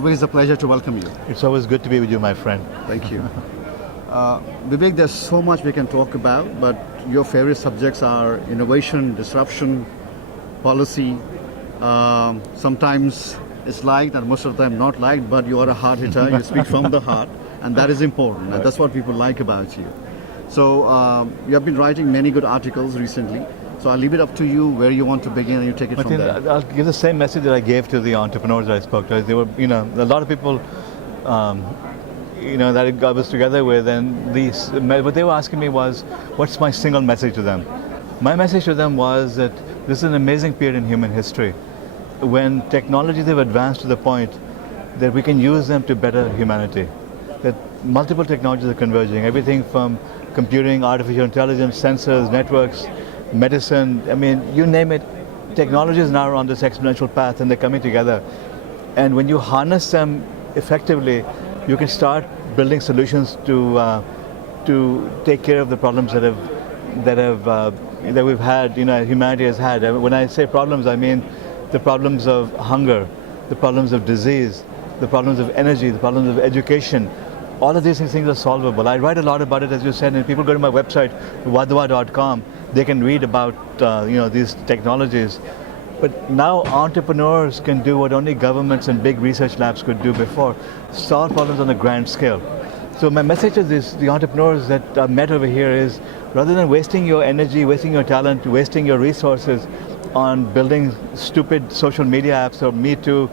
always a pleasure to welcome you. It's always good to be with you, my friend. Thank you. Vivek, there's so much we can talk about, but your favorite subjects are innovation, disruption, policy. Sometimes it's liked and most of the time not liked, but you are a hard hitter, you speak from the heart, and that is important, and that's what people like about you. So you have been writing many good articles recently, so I'll leave it up to you where you want to begin and you take it from there. I'll give the same message that I gave to the entrepreneurs that I spoke to. They were, a lot of people, that I was together with, and what they were asking me was, what's my single message to them? My message to them was that this is an amazing period in human history when technologies have advanced to the point that we can use them to better humanity. That multiple technologies are converging, everything from computing, artificial intelligence, sensors, networks, medicine, you name it. Technologies now are on this exponential path and they're coming together. And when you harness them effectively, you can start building solutions to take care of the problems that we've had, humanity has had. When I say problems, I mean the problems of hunger, the problems of disease, the problems of energy, the problems of education. All of these things are solvable. I write a lot about it, as you said, and people go to my website, wadhwa.com. They can read about these technologies. But now entrepreneurs can do what only governments and big research labs could do before, solve problems on a grand scale. So my message to the entrepreneurs that are met over here is, rather than wasting your energy, wasting your talent, wasting your resources on building stupid social media apps or Me Too,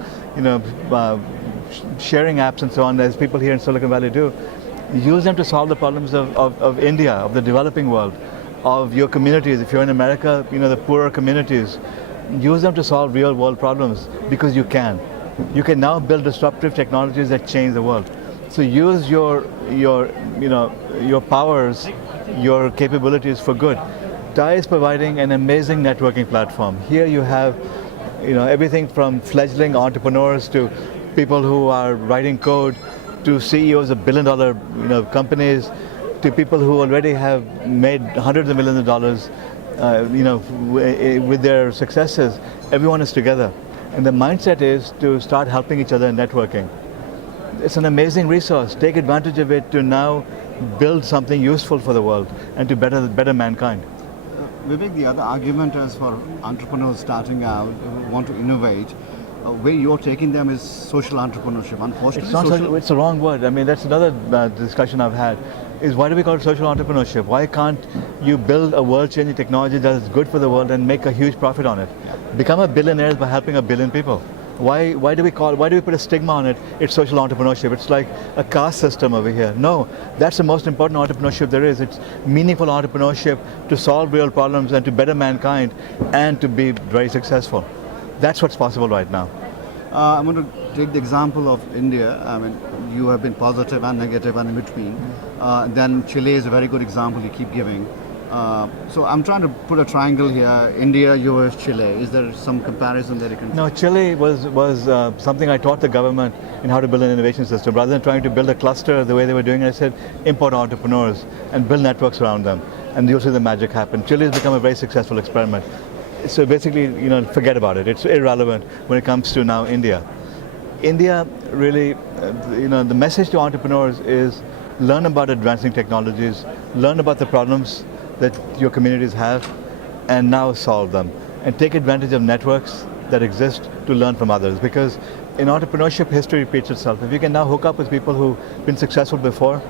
sharing apps and so on, as people here in Silicon Valley do, use them to solve the problems of India, of the developing world, of your communities. If you're in America, the poorer communities. Use them to solve real world problems, because you can. You can now build disruptive technologies that change the world. So use your powers, your capabilities for good. TiE is providing an amazing networking platform. Here you have everything from fledgling entrepreneurs to people who are writing code, to CEOs of billion-dollar companies, to people who already have made hundreds of millions of dollars with their successes. Everyone is together. And the mindset is to start helping each other in networking. It's an amazing resource. Take advantage of it to now build something useful for the world and to better mankind. Vivek, the other argument is for entrepreneurs starting out who want to innovate, where you're taking them is social entrepreneurship. Unfortunately, it's the wrong word. That's another discussion I've had. Is why do we call it social entrepreneurship? Why can't you build a world-changing technology that is good for the world and make a huge profit on it? Become a billionaire by helping a billion people. Why do we put a stigma on it? It's social entrepreneurship. It's like a caste system over here. No, that's the most important entrepreneurship there is. It's meaningful entrepreneurship to solve real problems and to better mankind and to be very successful. That's what's possible right now. I'm going to take the example of India. You have been positive and negative and in between. Then Chile is a very good example you keep giving. So I'm trying to put a triangle here: India, US, Chile. Is there some comparison that you can? No, Chile was something I taught the government in how to build an innovation system. Rather than trying to build a cluster the way they were doing it, I said import entrepreneurs and build networks around them, and you'll see the magic happen. Chile has become a very successful experiment. So basically, forget about it. It's irrelevant when it comes to now India. India really, the message to entrepreneurs is learn about advancing technologies, learn about the problems that your communities have, and now solve them. And take advantage of networks that exist to learn from others. Because in entrepreneurship, history repeats itself. If you can now hook up with people who've been successful before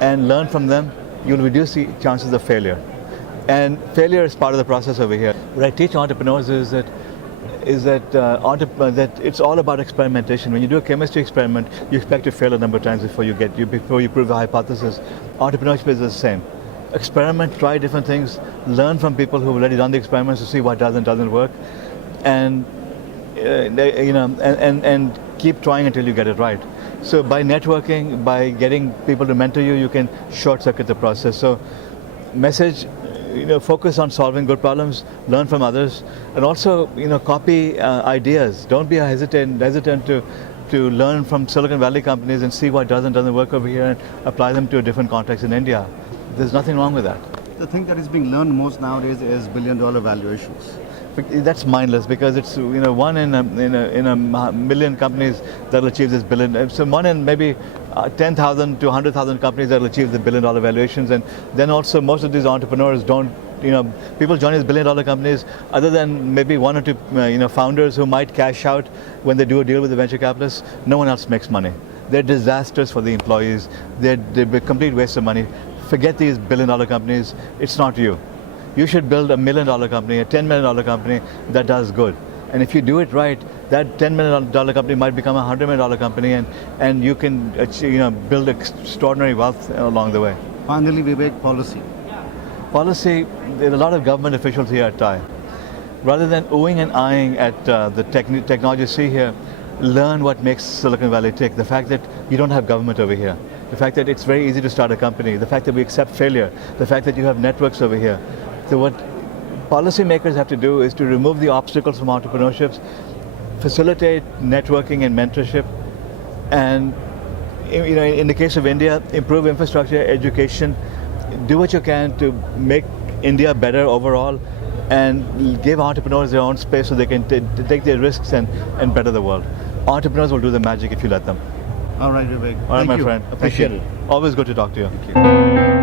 and learn from them, you'll reduce the chances of failure. And failure is part of the process over here. What I teach entrepreneurs is that it's all about experimentation. When you do a chemistry experiment, you expect to fail a number of times before you prove the hypothesis. Entrepreneurship is the same. Experiment, try different things, learn from people who've already done the experiments to see what does and doesn't work, and and keep trying until you get it right. So by networking, by getting people to mentor you, you can short-circuit the process. So message, focus on solving good problems, learn from others, and also, copy ideas. Don't be hesitant to learn from Silicon Valley companies and see what does and doesn't work over here and apply them to a different context in India. There's nothing wrong with that. the thing that is being learned most nowadays is billion-dollar valuations. That's mindless because it's one in a million companies that will achieve this billion. So one in maybe 10,000 to 100,000 companies that will achieve the billion-dollar valuations, and then also most of these entrepreneurs don't. People join these billion-dollar companies, other than maybe one or two founders who might cash out when they do a deal with the venture capitalists. No one else makes money. They're disasters for the employees. They're a complete waste of money. Forget these billion-dollar companies. It's not you. You should build $1 million company, a $10 million company that does good. And if you do it right, that $10 million company might become a $100 million company, and you can build extraordinary wealth along the way. Finally, Vivek, policy. Policy, there are a lot of government officials here at TiE. Rather than oohing and eyeing at the technology you see here, learn what makes Silicon Valley tick. The fact that you don't have government over here. The fact that it's very easy to start a company. The fact that we accept failure. The fact that you have networks over here. So what policymakers have to do is to remove the obstacles from entrepreneurship, facilitate networking and mentorship, and in the case of India, improve infrastructure, education, do what you can to make India better overall, and give entrepreneurs their own space so they can take their risks and better the world. Entrepreneurs will do the magic if you let them. All right, Vivek. All right, Thank my you. friend. Appreciate it. Always good to talk to you. Thank you.